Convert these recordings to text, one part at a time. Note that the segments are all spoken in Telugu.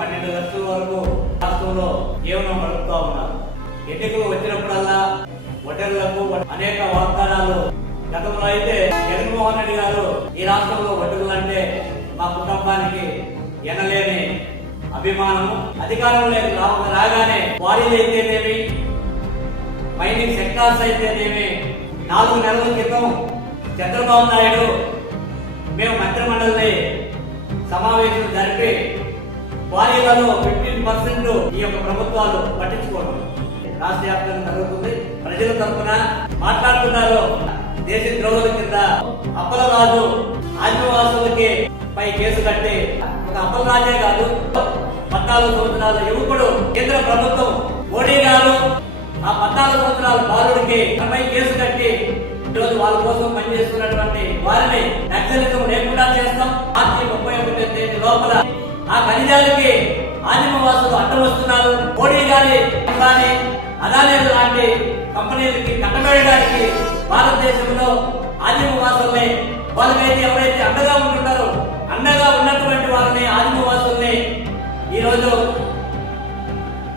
పన్నెండు లక్షల వరకు రాష్ట్రంలో జీవనం గడుపుతా ఉన్నారు. ఎన్నికలు వచ్చినప్పుడల్లా ఒటర్లకు అనేక వాగ్దానాలు. గతంలో అయితే జగన్మోహన్ రెడ్డి గారు ఈ రాష్ట్రంలో ఒటర్లు అంటే మా కుటుంబానికి ఎనలేని అభిమానము. అధికారంలోకి రాగానే వారీలు అయితేనేమి మైనింగ్ సెక్టార్స్ అయితేనేమి నాలుగు నెలల క్రితం చంద్రబాబు నాయుడు మేము మంత్రిమండలిని సమావేశం జరిపి వారీలలో ఫిఫ్టీన్ పర్సెంట్ ఈ యొక్క ప్రభుత్వాలు పట్టించుకోవడం రాష్ట్ర వ్యాప్తంగా జరుగుతుంది. ప్రజల తరఫున మాట్లాడుతున్నారు. దేశ ద్రోహుల కింద అప్పలరాజు ఆదివాసులకి పై కేసు కట్టి ఒక అప్పలరాజే కాదు. పద్నాలుగు సంవత్సరాల యువకుడు కేంద్ర ప్రభుత్వం మోడీ గారు ఆ పద్నాలుగు సంవత్సరాల బాలుడికి పై కేసు కట్టి ఈరోజు వాళ్ళ కోసం పనిచేస్తున్నటువంటి వారిని నక్సలిజం లేకుండా చేస్తాం. మార్చి ముప్పై ఒకటి తేదీ లోపల ఆ ఖనిజాలకి ఆదిమవాసులు అడ్డం వస్తున్నారు. మోడీ గారి కానీ అదానీ లాంటి కంపెనీలకి కట్టబెట్టడానికి భారతదేశంలో ఆదిమవాసుల్ని వాళ్ళకైతే ఎవరైతే అండగా ఉంటున్నారో అండగా ఉన్నటువంటి వాళ్ళని ఆదిమవాసుల్ని ఈరోజు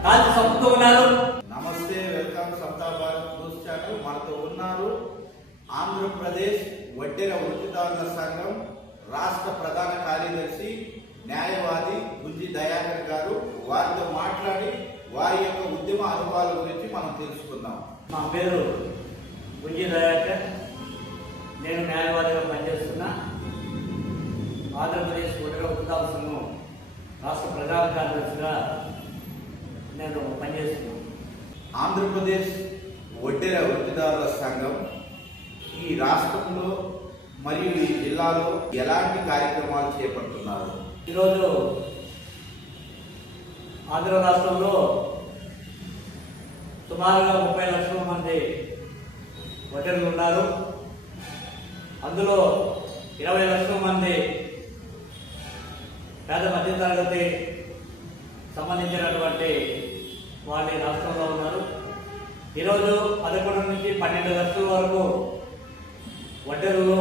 కాల్చి చంపుతూ ఉన్నారు. నమస్తే welcome Saptha Bharat news channel. మనతో ఉన్నారు ఆంధ్రప్రదేశ్ వడ్డెర వృత్తిదారుల సంఘం రాష్ట్ర ప్రధాన కార్యదర్శి న్యాయవాది గుంజి దయాకర్ గారు వారితో మాట్లాడి వారి యొక్క ఉద్యమ అనుభవాల గురించి మనం తెలుసుకుందాం. మా పేరు గుంజి దయాకర్. నేను న్యాయవాదిగా పనిచేస్తున్నా. ఆంధ్రప్రదేశ్ ఒటర వృత్తాల సంఘం రాష్ట్ర ప్రధాన కార్యదర్శిగా నేను పనిచేస్తున్నాను ఆంధ్రప్రదేశ్ వడ్డెర వృత్తిదారుల సంఘం ఈ రాష్ట్రంలో మరియు ఈ జిల్లాలో ఎలాంటి కార్యక్రమాలు ఈరోజు ఆంధ్ర రాష్ట్రంలో సుమారుగా ముప్పై లక్షల మంది ఒటర్లు ఉన్నారు. అందులో ఇరవై లక్షల మంది పేద మధ్యతరగతి సంబంధించినటువంటి వాళ్ళ రాష్ట్రంలో ఉన్నారు. ఈరోజు పదకొండు నుంచి పన్నెండు లక్షల వరకు వడ్డెరులు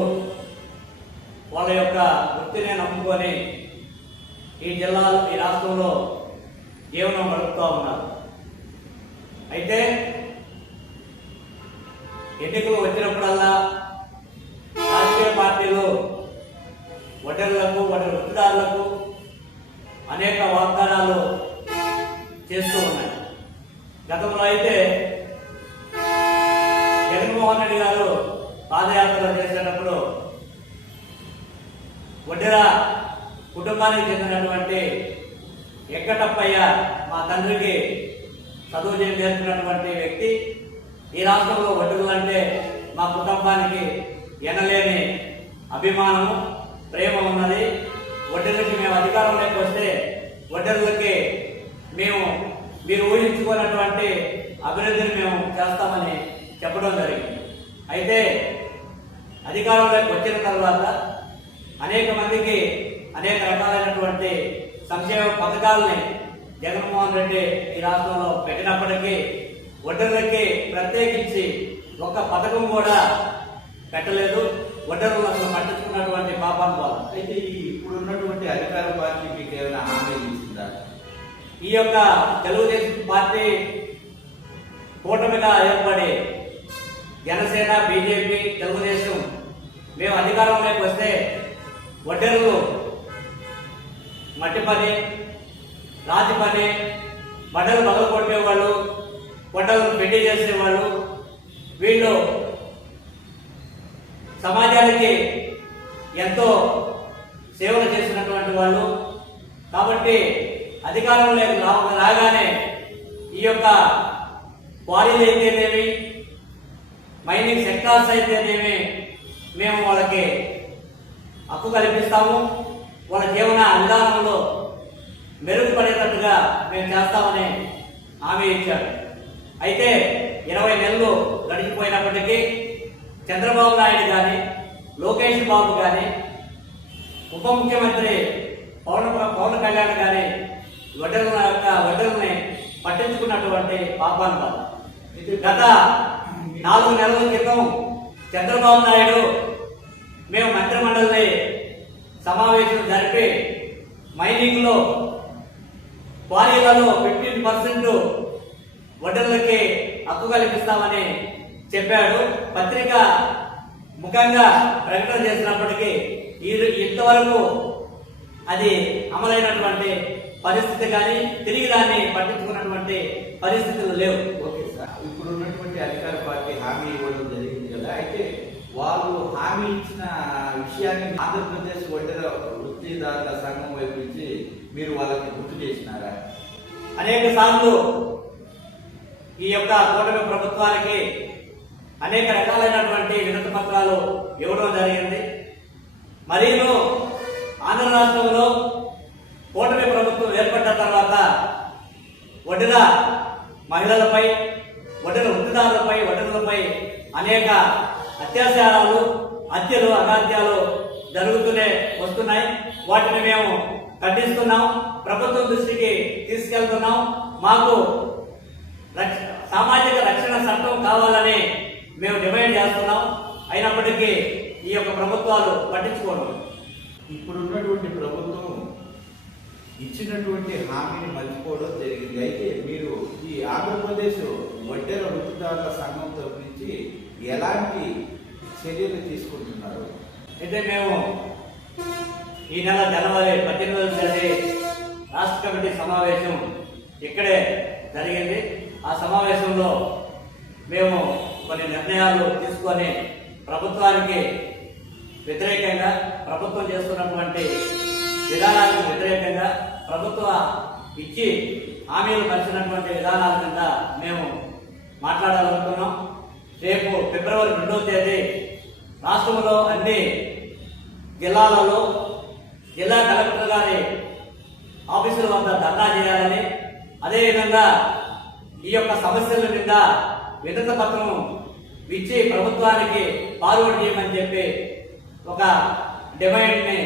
వాళ్ళ యొక్క వృత్తిని నమ్ముకొని ఈ జిల్లాలో ఈ రాష్ట్రంలో జీవనం గడుపుతూ ఉన్నారు. అయితే ఎన్నికలు వచ్చినప్పుడల్లా రాజకీయ పార్టీలు ఒటర్లకు ఒటరి వృత్తిదారులకు అనేక వాగ్దానాలు చేస్తూ ఉన్నాయి. గతంలో అయితే జగన్మోహన్ రెడ్డి గారు పాదయాత్ర చేసేటప్పుడు వడ్డెర కుటుంబానికి చెందినటువంటి ఎక్కటప్పయ్య మా తండ్రికి చదువు చేసి వ్యక్తి. ఈ రాష్ట్రంలో వడ్డెరులు అంటే మా కుటుంబానికి ఎనలేని అభిమానము ప్రేమ ఉన్నది. వడ్డీలకి మేము అధికారంలోకి వస్తే వడ్డీలకి మేము మీరు ఊహించుకున్నటువంటి అభివృద్ధిని మేము చేస్తామని చెప్పడం జరిగింది. అయితే అధికారంలోకి వచ్చిన తర్వాత అనేక మందికి అనేక రకాలైనటువంటి సంక్షేమ పథకాలని జగన్మోహన్ రెడ్డి ఈ రాష్ట్రంలో పెట్టినప్పటికీ ఒడ్డర్లకి ప్రత్యేకించి ఒక్క పథకం కూడా పెట్టలేదు. ఒడ్డర్లు అసలు పట్టించుకున్నటువంటి పాపాన్ని పోల అయితే ఈ ఇప్పుడు ఉన్నటువంటి అధికార పార్టీ మీకు ఏమైనా హామీ ఇచ్చిందా? ఈ యొక్క తెలుగుదేశం పార్టీ కూటమిగా ఏర్పడి జనసేన బీజేపీ తెలుగుదేశం మేము అధికారంలోకి వస్తే వడ్డెరులు మట్టి పని రాతి పని బట్టలు బగలు కొట్టేవాళ్ళు బట్టలు పెళ్ళి చేసేవాళ్ళు వీళ్ళు సమాజానికి ఎంతో సేవలు చేసినటువంటి వాళ్ళు. కాబట్టి అధికారంలోకి లేదు రాగానే ఈ యొక్క క్వారీలు అయితేనేమి మైనింగ్ సెక్టార్స్ అయితేనేమి మేము వాళ్ళకి హక్కు కల్పిస్తాము. వాళ్ళ జీవన విధానంలో మెరుగుపడేటట్టుగా మేము చేస్తామని హామీ ఇచ్చారు. అయితే ఇరవై నెలలు గడిచిపోయినప్పటికీ చంద్రబాబు నాయుడు కానీ లోకేష్ బాబు కానీ ఉప ముఖ్యమంత్రి పవన్ పవన్ కళ్యాణ్ గారి వడ్డల యొక్క వడ్డల్ని పట్టించుకున్నటువంటి పాపాలు కాదు. ఇది గత నాలుగు నెలల క్రితం చంద్రబాబు నాయుడు మేము మంత్రిమండలిని సమావేశం జరిపి మైనింగ్లో క్వారీలలో ఫిఫ్టీన్ పర్సెంట్ వడ్డర్లకి హక్కు కల్పిస్తామని చెప్పాడు. పత్రిక ముఖంగా ప్రకటన చేసినప్పటికీ ఈ ఇంతవరకు అది అమలైనటువంటి పరిస్థితి కానీ తిరిగి దాన్ని పట్టించుకున్నటువంటి పరిస్థితులు లేవు. Okay sir. ఇప్పుడు ఉన్నటువంటి అధికార పార్టీ హామీ ఇవ్వడం జరిగింది కదా. అయితే వాళ్ళు హామీ ఇచ్చిన విషయాన్ని ఆంధ్రప్రదేశ్ వృత్తిదారుల సంఘం వైపు నుంచి మీరు వాళ్ళకి గుర్తు చేసినారా? అనేక సార్లు ఈ యొక్క కూటమి ప్రభుత్వానికి అనేక రకాలైనటువంటి వినతి పత్రాలు ఇవ్వడం జరిగింది. మరియు ఆంధ్ర రాష్ట్రంలో కూటమి ప్రభుత్వం ఏర్పడ్డ తర్వాత వడ్డీల మహిళలపై వడ్డీల వృత్తిదారులపై వడ్డీలపై అనేక అత్యాచారాలు హత్యలు అగాధ్యాలు జరుగుతూనే వస్తున్నాయి. వాటిని మేము ఖండిస్తున్నాం. ప్రభుత్వం దృష్టికి తీసుకెళ్తున్నాం. మాకు రక్ష- సామాజిక రక్షణ చట్టం కావాలని మేము డిమాండ్ చేస్తున్నాం. అయినప్పటికీ ఈ యొక్క ప్రభుత్వాలు పట్టించుకోవడం ఇప్పుడున్నటువంటి ప్రభుత్వం ఇచ్చినటువంటి హామీని మర్చిపోవడం జరిగింది. అయితే మీరు ఈ ఆంధ్రప్రదేశ్ వడ్డెల వృత్తిదారుల సంఘం తరపు నుంచి ఎలాంటి చర్యలు తీసుకుంటున్నారు? అయితే మేము ఈ నెల జనవరి పద్దెనిమిదవ తేదీ రాష్ట్ర కమిటీ సమావేశం ఇక్కడే జరిగింది. ఆ సమావేశంలో మేము కొన్ని నిర్ణయాలు తీసుకొని ప్రభుత్వానికి వ్యతిరేకంగా ప్రభుత్వం చేస్తున్నటువంటి విధానాలకు వ్యతిరేకంగా ప్రభుత్వ ఇచ్చి హామీలు పరిచినటువంటి విధానాల కింద మేము మాట్లాడాలనుకున్నాం. రేపు ఫిబ్రవరి రెండవ తేదీ రాష్ట్రంలో అన్ని జిల్లాలలో జిల్లా కలెక్టర్ గారి ఆఫీసుల వద్ద ధర్నా చేయాలని అదేవిధంగా ఈ యొక్క సమస్యల మీద వినత పత్రం ఇచ్చి ప్రభుత్వానికి ఫార్వర్డ్ చేయమని చెప్పి ఒక డిమాండ్ని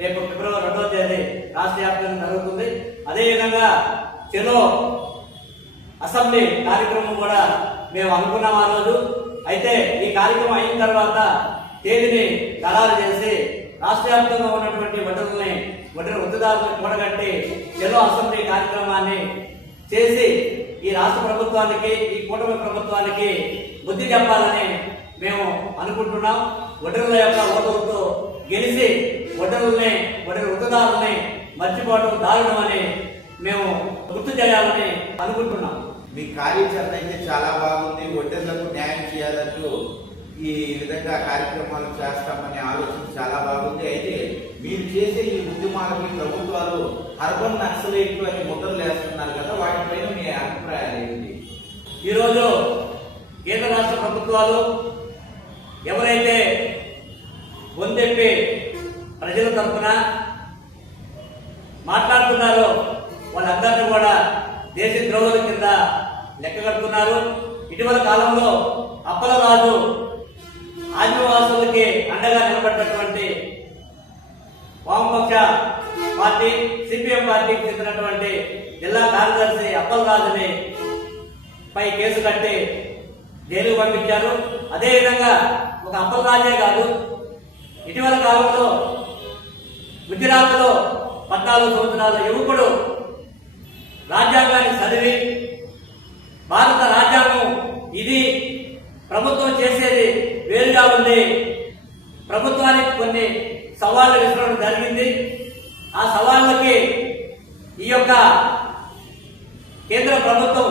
రేపు ఫిబ్రవరి రెండవ తేదీ రాష్ట్ర వ్యాప్తంగా జరుగుతుంది. అదేవిధంగా చెలో అసెంబ్లీ కార్యక్రమం కూడా మేము అనుకున్నాం ఆ రోజు. అయితే ఈ కార్యక్రమం అయిన తర్వాత తేదీని ఖరారు చేసి రాష్ట్ర వ్యాప్తంగా ఉన్నటువంటి వడ్డర్లని వడ్డర వృద్ధిదారులను కూడగట్టి జలో అసెంబ్లీ కార్యక్రమాన్ని చేసి ఈ రాష్ట్ర ప్రభుత్వానికి ఈ కూటమి ప్రభుత్వానికి బుద్ధి చెప్పాలని మేము అనుకుంటున్నాం. వడ్డరుల యొక్క ఓటులతో గెలిచి వడ్డరుల్ని వడ్డర వృద్ధదారుల్ని మర్చిపోవడం అని మేము గుర్తు చేయాలని అనుకుంటున్నాం. మీ కార్యాచరణ అయితే చాలా బాగుంది. ఒడ్డర్లకు న్యాయం చేయాలంటూ ఈ విధంగా కార్యక్రమాలు చేస్తామనే ఆలోచన చాలా బాగుంది. అయితే మీరు చేసే ఈ ఉద్యమాలకి ప్రభుత్వాలు అర్బన్ నక్సలైట్లు అని ముద్రలు వేస్తున్నారు కదా వాటిపైన మీ అభిప్రాయాలు ఏంటి? ఈరోజు కేంద్ర రాష్ట్ర ప్రభుత్వాలు ఎవరైతే పొందెప్పి ప్రజల తరఫున మాట్లాడుతున్నారో వాళ్ళందరినీ కూడా దేశ ద్రోహుల కింద లెక్క కడుతున్నారు. ఇటీవల కాలంలో అప్పలరాజు ఆదివాసులకి అండగా నిలబడినటువంటి వామపక్ష పార్టీ సిపిఎం పార్టీకి చెందినటువంటి జిల్లా కార్యదర్శి అప్పలరాజుని పై కేసు కట్టి జైలుకు పంపించారు. అదేవిధంగా ఒక అప్పలరాజే కాదు ఇటీవల కాలంలో గుజరాత్లో పద్నాలుగు సంవత్సరాల యువకుడు రాజ్యాంగాన్ని చదివి భారత రాజ్యాంగం ఇది ప్రభుత్వం చేసేది వేరుగా ఉంది. ప్రభుత్వానికి కొన్ని సవాళ్ళు విసరడం జరిగింది. ఆ సవాళ్ళకి ఈ యొక్క కేంద్ర ప్రభుత్వం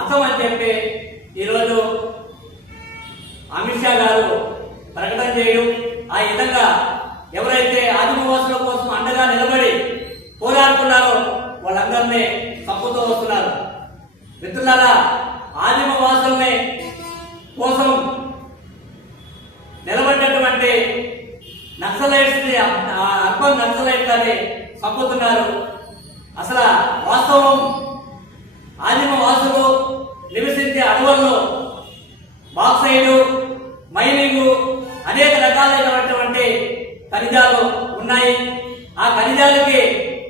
అసమని చెప్పి ఈరోజు అమిత్ షా గారు ప్రకటన చేయడం ఆ విధంగా ఎవరైతే ఆదివాసుల కోసం అండగా నిలబడి పోరాడుతున్నారో వాళ్ళందరినీ తప్పుతూ వస్తున్నారు. మిత్రులారా ఆదిమవాసుల్ని కోసం నిలబడినటువంటి నక్సలైట్స్ని అర్బన్ నక్సలైట్లని చంపుతున్నారు అసలు వాస్తవం ఆదిమ వాసులు నివసించే అడవుల్లో బాక్సైడ్ మైనింగ్ అనేక రకాలైనటువంటి ఖనిజాలు ఉన్నాయి. ఆ ఖనిజాలకి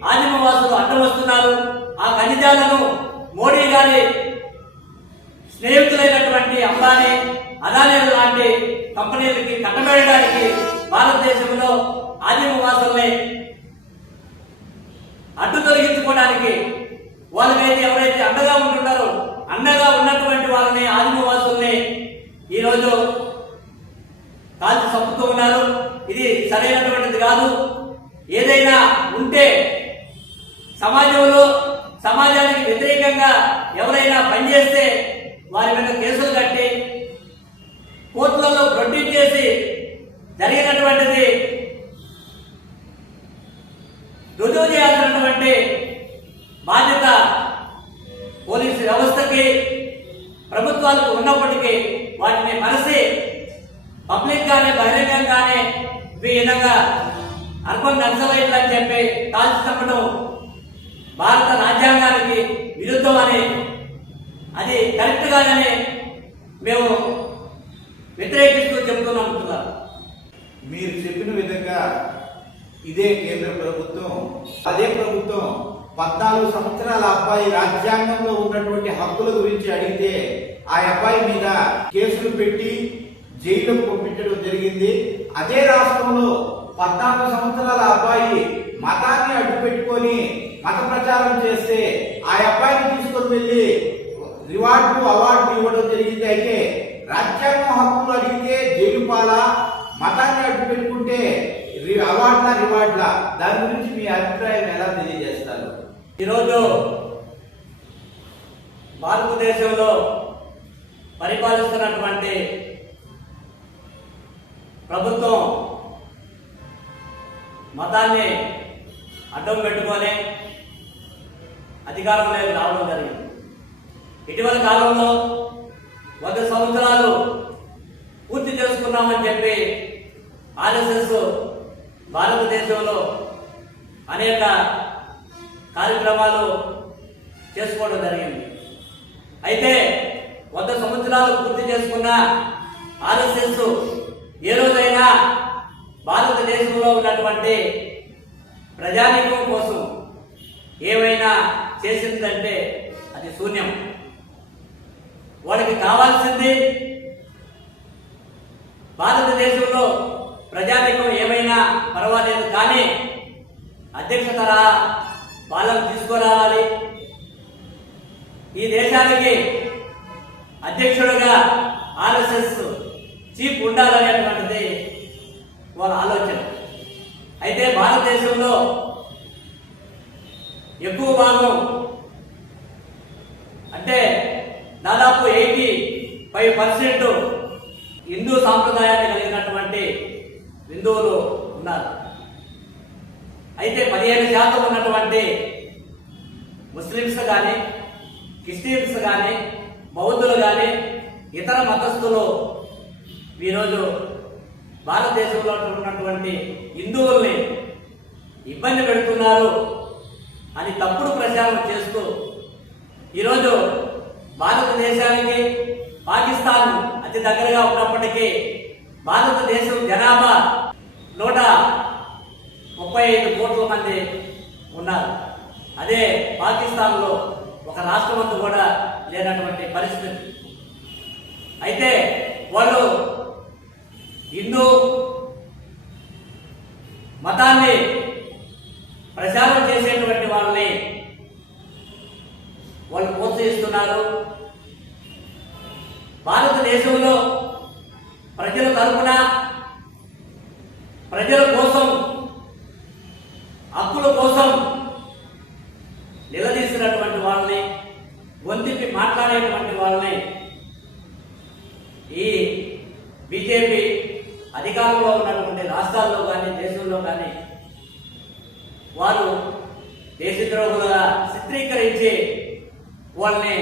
ఆదిమ వాసులు అడ్డం వస్తున్నారు. ఆ ఖనిజాలను మోడీ గారి స్నేహితులైనటువంటి అంబానీ అదానీ లాంటి కంపెనీలకి కట్టబెట్టడానికి భారతదేశంలో ఆదిమ వాసుల్ని అడ్డు తొలగించుకోవడానికి వాళ్ళకైతే ఎవరైతే అండగా ఉంటుంటారో అండగా ఉన్నటువంటి వాళ్ళని ఆదిమవాసుల్ని ఈరోజు కాల్చి చంపుతూ ఉన్నారు. ఇది సరైనటువంటిది కాదు. ఏదైనా ఉంటే సమాజంలో సమాజానికి వ్యతిరేకంగా ఎవరైనా పనిచేస్తే వారి మీద కేసులు కట్టి కోర్టులలో ప్రొడ్యూస్ చేసి జరిగినటువంటిది రుజువు చేయాల్సినటువంటి బాధ్యత పోలీసు వ్యవస్థకి ప్రభుత్వాలకు ఉన్నప్పటికీ వాటిని మనసి పబ్లిక్ గానే బహిరంగంగానే ఈ విధంగా అర్బన్ నక్సలైట్లు అని చెప్పి కాల్చి తప్పడం భారత రాజ్యాంగానికి విరుద్ధం అని అది కరెక్ట్ కాదని మేము వ్యతిరేకిస్తూ చెబుతున్నాం మిత్రులారా. మీరు చెప్పిన విధంగా ఇదే కేంద్ర ప్రభుత్వం అదే ప్రభుత్వం పద్నాలుగు సంవత్సరాల అబ్బాయి రాజ్యాంగంలో ఉన్నటువంటి హక్కుల గురించి అడిగితే ఆ అబ్బాయి మీద కేసులు పెట్టి జైలుకు పంపించడం జరిగింది. అదే రాష్ట్రంలో పద్నాలుగు సంవత్సరాల అబ్బాయి మతాన్ని అడ్డు పెట్టుకొని మత ప్రచారం చేస్తే ఆ అబ్బాయిని తీసుకొని వెళ్ళి రివార్డు అవార్డు ఇవ్వడం జరిగింది. అయితే రాజ్యాంగం హక్కులు అడిగితే జైలు పాల మతాన్ని అడ్డు పెట్టుకుంటే రి- అవార్డులా దాని గురించి మీ అభిప్రాయం ఎలా తెలియజేస్తారు? ఈరోజు భారతదేశంలో పరిపాలిస్తున్నటువంటి ప్రభుత్వం మతాన్ని అడ్డం పెట్టుకొని అధికారంలోకి రావడం జరిగింది. ఇటీవల కాలంలో వంద సంవత్సరాలు పూర్తి చేసుకున్నామని చెప్పి ఆర్ఎస్ఎస్ భారతదేశంలో అనేక కార్యక్రమాలు చేసుకోవడం జరిగింది. అయితే వంద సంవత్సరాలు పూర్తి చేసుకున్న ఆర్ఎస్ఎస్ ఏ రోజైనా భారతదేశంలో ఉన్నటువంటి ప్రజానీకం కోసం ఏమైనా చేసిందంటే అది శూన్యం. వాళ్ళకి కావాల్సింది భారతదేశంలో ప్రజానీకం ఏమైనా పర్వాలేదు కానీ అధ్యక్ష తరహా వాళ్ళకు తీసుకురావాలి. ఈ దేశానికి అధ్యక్షుడుగా ఆర్ఎస్ఎస్ చీఫ్ ఉండాలనేటువంటిది వాళ్ళ ఆలోచన. అయితే భారతదేశంలో ఎక్కువ భాగం అంటే దాదాపు ఎయిటీ ఫైవ్ పర్సెంట్ హిందూ సాంప్రదాయాన్ని కలిగినటువంటి హిందువులు ఉన్నారు. అయితే పదిహేను శాతం ఉన్నటువంటి ముస్లిమ్స్ కానీ క్రిస్టియన్స్ కానీ బౌద్ధులు కానీ ఇతర మతస్థులు ఈరోజు భారతదేశంలో ఉన్నటువంటి హిందువుల్ని ఇబ్బంది పెడుతున్నారు అని తప్పుడు ప్రచారం చేస్తూ ఈరోజు భారతదేశానికి పాకిస్తాన్ అతి దగ్గరగా ఉన్నప్పటికీ భారతదేశం జనాభా నూట ముప్పై ఐదు కోట్ల మంది ఉన్నారు. అదే పాకిస్తాన్లో ఒక రాష్ట్రమంతా కూడా లేనటువంటి పరిస్థితి. అయితే వాళ్ళు హిందూ మతాన్ని ప్రచారం చేసేటువంటి వాళ్ళని వాళ్ళు ప్రోత్సహిస్తున్నారు. భారతదేశంలో ప్రజల తరపున ప్రజల కోసం హక్కుల కోసం నిలదీసినటువంటి వాళ్ళని గొంతిప్పి మాట్లాడేటువంటి వాళ్ళని ఈ బీజేపీ అధికారంలో ఉన్నటువంటి రాష్ట్రాల్లో కానీ దేశంలో కానీ వారు దేశద్రోహులుగా చిత్రీకరించి వాళ్ళని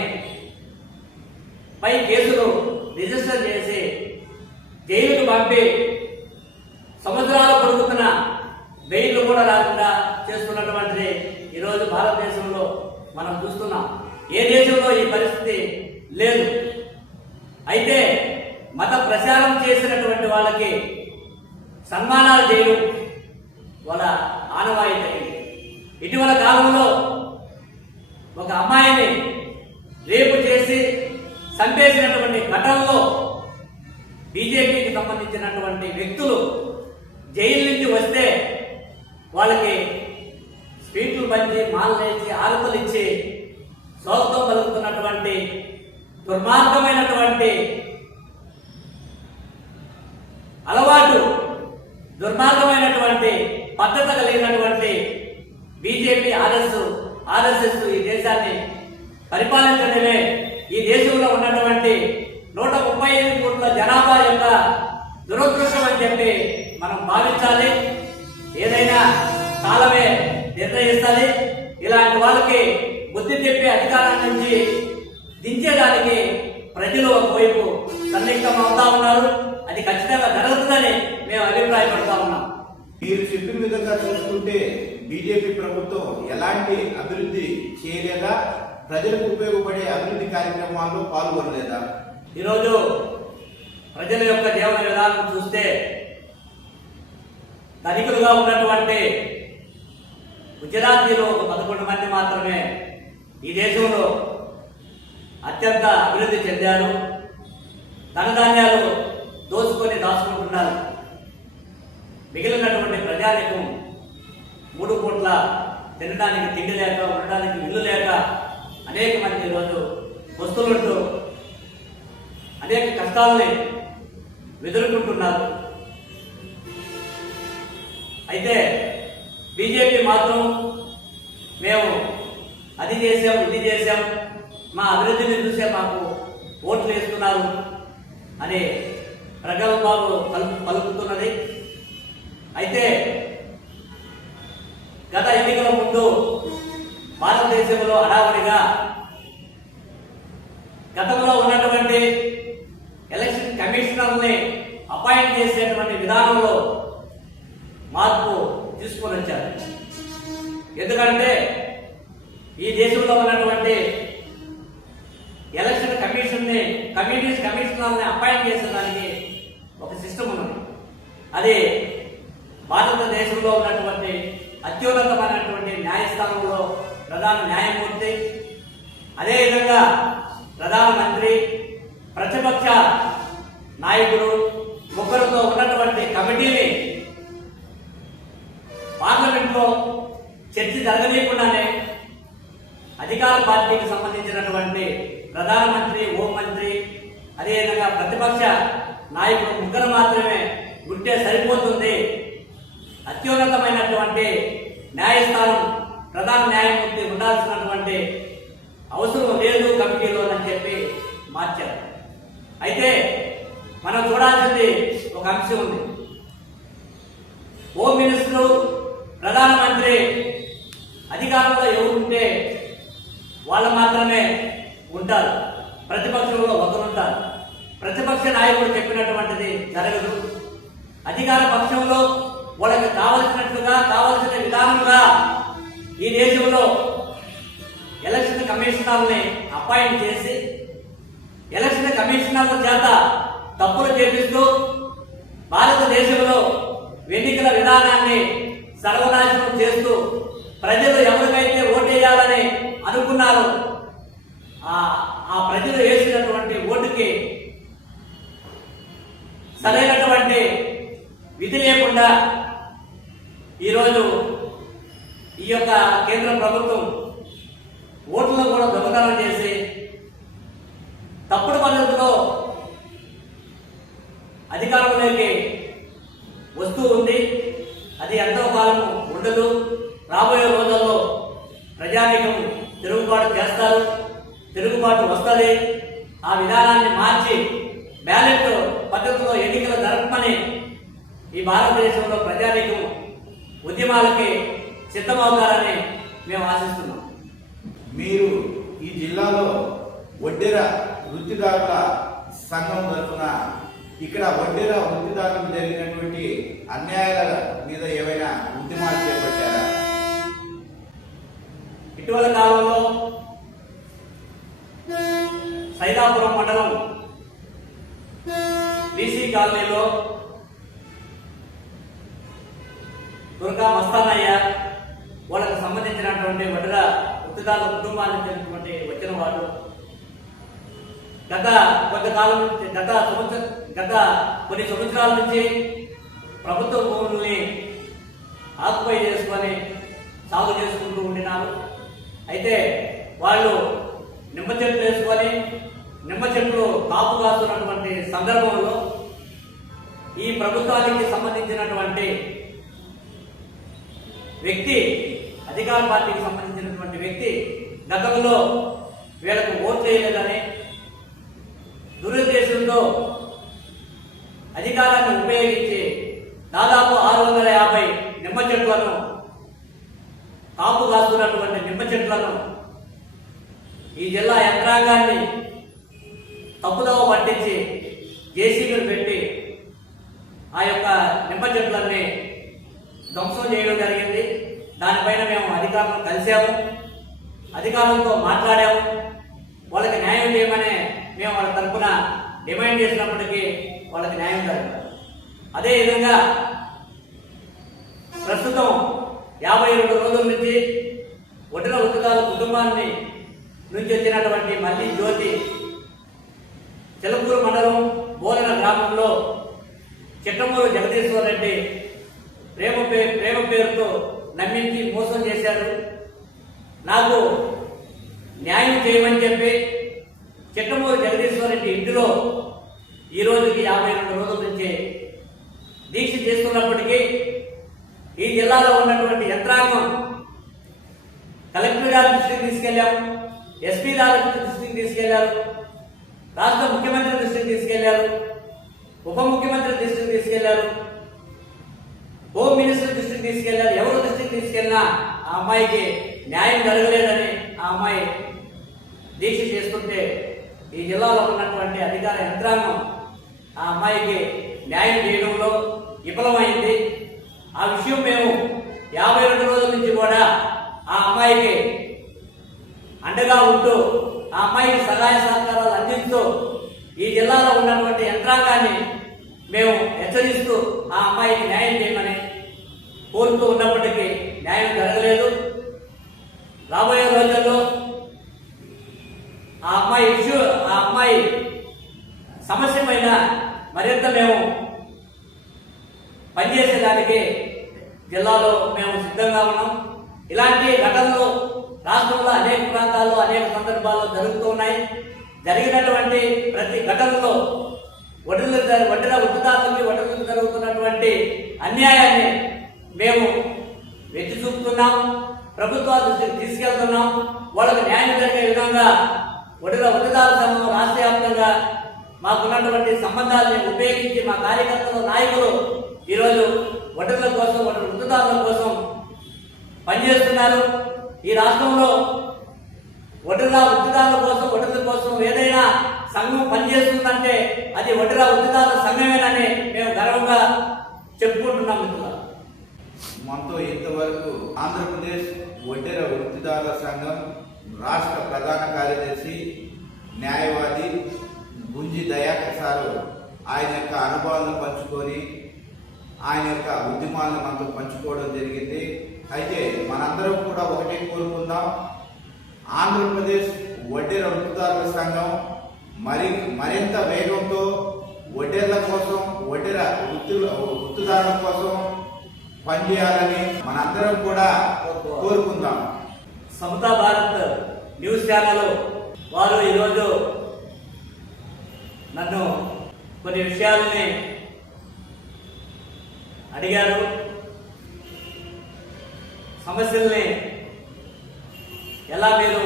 పై కేసులు రిజిస్టర్ చేసి జైలుకు పంపి సంవత్సరాలు పొడుగుతున్న బెయిల్ కూడా రాకుండా చేస్తున్నటువంటిది ఈరోజు భారతదేశంలో మనం చూస్తున్నాం. ఏ దేశంలో ఈ పరిస్థితి లేదు? అయితే మత ప్రచారం చేసినటువంటి వాళ్ళకి సన్మానాలు చేయడం వాళ్ళ ఆనవాయితీ ఇటీవల కాలంలో ఒక అమ్మాయిని రేపు చేసి చంపేసినటువంటి ఘటనలో బీజేపీకి సంబంధించినటువంటి వ్యక్తులు జైలు నుంచి వస్తే వాళ్ళకి స్వీట్లు పంచి మాలలేసి ఆరుతలు ఇచ్చి స్వాగతం పలుకుతున్నటువంటి దుర్మార్గమైనటువంటి అలవాటు దుర్మార్గమైనటువంటి పద్ధత కలిగినటువంటి బీజేపీ ఆర్ఎస్ ఆర్ఎస్ఎస్ ఈ దేశాన్ని పరిపాలించడమే ఈ దేశంలో ఉన్నటువంటి నూట ముప్పై ఐదు కోట్ల జనాభా యొక్క దురదృష్టం అని చెప్పి మనం భావించాలి. ఏదైనా కాలమే నిర్ణయిస్తుంది ఇలాంటి వాళ్ళకి బుద్ధి చెప్పే అధికారం నుంచి దించేదానికి ప్రజలు ఒకవైపు సన్నిహితం అవుతా ఉన్నారు. అది ఖచ్చితంగా జరుగుతుందని మేము అభిప్రాయపడతా ఉన్నాం. మీరు చెప్పిన విధంగా చూసుకుంటే బీజేపీ ప్రభుత్వం ఎలాంటి అభివృద్ధి చేయలేదా? ప్రజలకు ఉపయోగపడే అభివృద్ధి కార్యక్రమాల్లో పాల్గొనలేదా? ఈరోజు ప్రజల యొక్క జీవన విధానం చూస్తే ధనికులుగా ఉన్నటువంటి గుజరాతీలో ఒక పదకొండు మంది మాత్రమే ఈ దేశంలో అత్యంత అభివృద్ధి చెందారు. ధనధాన్యాలు దోచుకొని దాచుకుంటున్నారు. మిగిలినటువంటి ప్రజానికం మూడు పూట్ల తినడానికి తిండి లేక ఉండడానికి ఇల్లు లేక అనేక మంది ఈరోజు వస్తువులుంటూ అనేక కష్టాలని ఎదుర్కొంటున్నారు అయితే బీజేపీ మాత్రం మేము అది చేసాం ఇది చేసాం మా అభివృద్ధిని చూసే మాకు ఓట్లు వేస్తున్నారు అనే ప్రగల్భాలు పలు పలుకుతున్నది. అయితే గత ఎన్నికల ముందు భారతదేశంలో హడావుడిగా గతంలో ఉన్నటువంటి ఎలక్షన్ కమిషనర్ని అపాయింట్ చేసేటువంటి విధానంలో మార్పు తీసుకొని వచ్చారు. ఎందుకంటే ఈ దేశంలో ఉన్నటువంటి ఎలక్షన్ కమిషన్ని కమిటీస్ కమిషనర్ని అపాయింట్ చేసేదానికి ఒక సిస్టమ్ ఉన్నది. అది భారతదేశంలో ఉన్నటువంటి అత్యున్నతమైనటువంటి న్యాయస్థానంలో ప్రధాన న్యాయమూర్తి అదేవిధంగా ప్రధానమంత్రి ప్రతిపక్ష నాయకుడు ముగ్గురుతో ఉన్నటువంటి కమిటీని చర్చ జరగనీయకుండానే అధికార పార్టీకి సంబంధించినటువంటి ప్రధానమంత్రి హోంమంత్రి అదేవిధంగా ప్రతిపక్ష నాయకుడు ముగ్గురు మాత్రమే ఉంటే సరిపోతుంది. అత్యున్నతమైనటువంటి న్యాయస్థానం ప్రధాన న్యాయమూర్తి ఉండాల్సినటువంటి అవసరం లేదు కమిటీలో అని చెప్పి మార్చారు. అయితే మనం చూడాల్సింది ఒక అంశం ఉంది. హోమ్ మినిస్టర్ ప్రధానమంత్రి అధికారంలో ఎవరు ఉంటే వాళ్ళు మాత్రమే ఉంటారు. ప్రతిపక్షంలో ఒకరుంటారు ప్రతిపక్ష నాయకుడు చెప్పినటువంటిది జరగదు. అధికార పక్షంలో వాళ్ళకి కావలసినట్లుగా కావలసిన విధానంగా ఈ దేశంలో ఎలక్షన్ కమిషనర్ని అపాయింట్ చేసి ఎలక్షన్ కమిషనర్ల చేత తప్పులు చేపిస్తూ భారతదేశంలో ఎన్నికల విధానాన్ని సర్వనాశనం చేస్తూ ప్రజలు ఎవరికైతే ఓటేయాలని అనుకున్నారో ఆ ప్రజలు వేసినటువంటి ఓటుకి సరైనటువంటి విధి లేకుండా ఈరోజు ఈ యొక్క కేంద్ర ప్రభుత్వం ఓట్లను కూడా దొంగతనం చేసి తప్పుడు పద్ధతిలో అధికారంలోకి వస్తూ ఉంది. అది ఎంతో కాలం ఉండదు రాబోయే రోజుల్లో ప్రజానీకం తిరుగుబాటు చేస్తారు తిరుగుబాటు వస్తుంది. ఆ విధానాన్ని మార్చి బ్యాలెట్ పద్ధతిలో ఎన్నికలు జరపమని ఈ భారతదేశంలో ప్రజానీకం ఉద్యమాలకి సిద్ధమవుతారని మేము ఆశిస్తున్నాం. మీరు ఈ జిల్లాలో వడ్డెర వృత్తిదారుల సంఘం తరఫున ఇక్కడ వడ్డెర వృత్తిదారులకు జరిగినటువంటి అన్యాయాల మీద ఏమైనా ఉద్యమాలు చేపట్టారా? ఇటీవల కాలంలో సైదాపురం మండలం బీసీ కాలనీలో దుర్గా మస్తానయ్య వాళ్ళకు సంబంధించినటువంటి వడ్ర వృత్తిదారుల కుటుంబానికి చెందినటువంటి వచ్చిన వాళ్ళు గత కొంతకాలం నుంచి గత సంవత్సరం గత కొన్ని సంవత్సరాల నుంచి ప్రభుత్వ భూముల్ని ఆక్యుపై చేసుకొని సాగు చేసుకుంటూ ఉండినారు. అయితే వాళ్ళు నిమ్మ చేసుకొని నిమ్మ చెట్లు కాపు కాస్తున్నటువంటి సందర్భంలో ఈ ప్రభుత్వానికి సంబంధించినటువంటి వ్యక్తి అధికార పార్టీకి సంబంధించినటువంటి వ్యక్తి గతంలో వీళ్ళకు ఓట్ చేయలేదని దురుద్దేశంతో అధికారాన్ని ఉపయోగించి దాదాపు ఆరు వందల యాభై నిమ్మ చెట్లను కాపు కాస్తున్నటువంటి నిమ్మ చెట్లను ఈ జిల్లా యంత్రాంగాన్ని తప్పుదవ పట్టించి జేసీబీలు పెట్టి ఆ యొక్క నిమ్మ చెట్లన్నీ ధ్వంసం చేయడం జరిగింది. దానిపైన మేము అధికారులను కలిసాము అధికారులతో మాట్లాడాము. వాళ్ళకి న్యాయం చేయమని మేము వాళ్ళ తరఫున డిమాండ్ చేసినప్పటికీ వాళ్ళకి న్యాయం జరగదు అదేవిధంగా ప్రస్తుతం యాభై రెండు రోజుల నుంచి ఒడ్డున ఉద్యోగాల కుటుంబాన్ని నుంచి వచ్చినటువంటి మళ్ళీ జ్యోతి చెలపూరు మండలం బోలన గ్రామంలో చిట్టమూరు జగదీశ్వర్ రెడ్డి ప్రేమ పేరు ప్రేమ పేరుతో నమ్మించి మోసం చేశారు. నాకు న్యాయం చేయమని చెప్పి చిట్టమూరు జగదీశ్వర్ రెడ్డి ఇంటిలో ఈ రోజుకి యాభై రెండు రోజుల నుంచి దీక్ష చేస్తున్నప్పటికీ ఈ జిల్లాలో ఉన్నటువంటి యంత్రాంగం కలెక్టర్ గారి దృష్టికి తీసుకెళ్ళాం ఎస్పీ గారి దృష్టికి తీసుకెళ్ళారు రాష్ట్ర ముఖ్యమంత్రి దృష్టికి తీసుకెళ్ళారు ఉప ముఖ్యమంత్రి దృష్టికి తీసుకెళ్ళారు హోమ్ మినిస్టర్ దృష్టికి తీసుకెళ్ళారు ఎవరు దృష్టికి తీసుకెళ్ళినా ఆ అమ్మాయికి న్యాయం జరగలేదని ఆ అమ్మాయి దీక్ష చేస్తుంటే ఈ జిల్లాలో ఉన్నటువంటి అధికార యంత్రాంగం ఆ అమ్మాయికి న్యాయం చేయడంలో విఫలమైంది. ఆ విషయం మేము యాభై రెండు రోజుల నుంచి కూడా ఆ అమ్మాయికి అండగా ఉంటూ ఆ అమ్మాయికి సహాయ సహకారాలు అందిస్తూ ఈ జిల్లాలో ఉన్నటువంటి యంత్రాంగాన్ని మేము హెచ్చరిస్తూ ఆ అమ్మాయికి న్యాయం చేయమని కోరుతూ ఉన్నప్పటికీ న్యాయం జరగలేదు. రాబోయే రోజుల్లో ఆ అమ్మాయి ఇష్యూ ఆ అమ్మాయి సమస్య పైన మరింత మేము పనిచేసేదానికి జిల్లాలో మేము సిద్ధంగా ఉన్నాం. ఇలాంటి ఘటనలు రాష్ట్రంలో అనేక ప్రాంతాల్లో అనేక సందర్భాల్లో జరుగుతూ ఉన్నాయి. జరిగినటువంటి ప్రతి ఘటనలో వడ్డీలు వడ్డీల ఉద్దారులకి వడ్డీలు జరుగుతున్నటువంటి అన్యాయాన్ని మేము వెతి చూపుతున్నాం. ప్రభుత్వాలు తీసుకెళ్తున్నాం. వాళ్ళకి న్యాయం జరిగే విధంగా వడ్డీల వడ్డీదారుల సంఘం రాష్ట్ర వ్యాప్తంగా మాకున్నటువంటి సంబంధాలను ఉపయోగించి మా కార్యకర్తలు నాయకులు ఈరోజు వడ్డీల కోసం వడ్డీల వృత్తిదారుల కోసం పనిచేస్తున్నారు. ఈ రాష్ట్రంలో వడ్రుల వృత్తిదారుల కోసం వడ్రుల కోసం ఏదైనా సంఘం పనిచేస్తుందంటే అది వడ్రుల వృత్తిదారుల సంఘమేనని మేము గర్వంగా చెప్పుకుంటున్నాం మిత్రులారా. మనతో ఇంతవరకు ఆంధ్రప్రదేశ్ వడ్డెర వృత్తిదారుల సంఘం రాష్ట్ర ప్రధాన కార్యదర్శి న్యాయవాది గుంజి దయాకర్ సారు ఆయన యొక్క అనుభవాలను పంచుకొని ఆయన యొక్క ఉద్యమాలను మనతో పంచుకోవడం జరిగింది. అయితే మనందరం కూడా ఒకటే కోరుకుందాం. ఆంధ్రప్రదేశ్ వడ్డెర వృత్తిదారుల సంఘం మరి మరింత వేగంతో వడ్డెర్ల కోసం వడ్డీల వృత్తుల వృత్తిదారుల కోసం పనిచేయాలని మనందరం కూడా కోరుకుందాం. సమతా భారత్ న్యూస్ ఛానల్ వారు ఈరోజు నన్ను కొన్ని విషయాలని అడిగారు. సమస్యల్ని ఎలా మీరు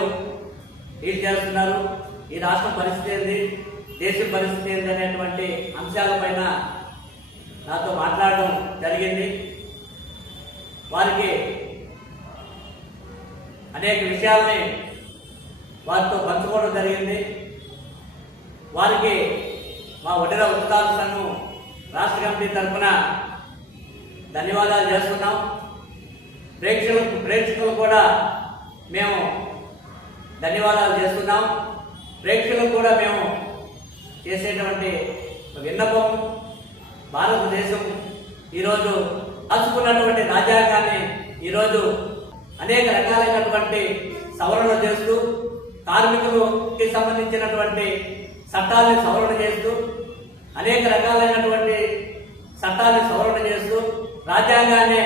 డీల్ చేస్తున్నారు? ఈ రాష్ట్రం పరిస్థితి ఏంది? దేశం పరిస్థితి ఏంది అనేటువంటి అంశాలపైన నాతో మాట్లాడడం జరిగింది. వారికి అనేక విషయాల్ని వారితో పంచుకోవడం జరిగింది. వారికి మా ఒడ్డెర ఉత్తాల సంఘం రాష్ట్ర కమిటీ తరఫున ధన్యవాదాలు చేస్తున్నాం. ప్రేక్షకులకు ప్రేక్షకులు కూడా మేము ధన్యవాదాలు చేస్తున్నాం. ప్రేక్షకులకు కూడా మేము చేసేటువంటి విన్నపం భారతదేశం ఈరోజు రాసుకున్నటువంటి రాజ్యాంగాన్ని ఈరోజు అనేక రకాలైనటువంటి సవరణలు చేస్తూ కార్మికులకి సంబంధించినటువంటి చట్టాలను సవరణ చేస్తూ అనేక రకాలైనటువంటి చట్టాలను సవరణ చేస్తూ రాజ్యాంగాన్ని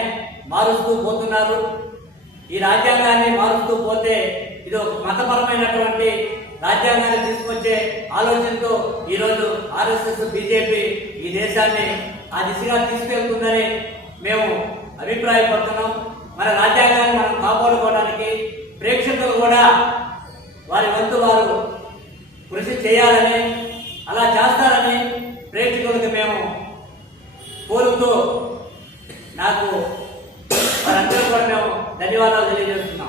మారుస్తూ పోతున్నారు. ఈ రాజ్యాంగాన్ని మారుస్తూ పోతే ఇది ఒక మతపరమైనటువంటి రాజ్యాంగాన్ని తీసుకొచ్చే ఆలోచనతో ఈరోజు ఆర్ఎస్ఎస్ బీజేపీ ఈ దేశాన్ని ఆ దిశగా తీసుకెళ్తుందని మేము అభిప్రాయపడుతున్నాం. మన రాజ్యాంగాన్ని మనం కాపాడుకోవడానికి ప్రేక్షకులు కూడా వారి వంతు వారు కృషి చేయాలని అలా చేస్తారని ప్రేక్షకులకు మేము కోరుతూ నాకు వారందరూ కూడా మేము ధన్యవాదాలు తెలియజేస్తున్నాం.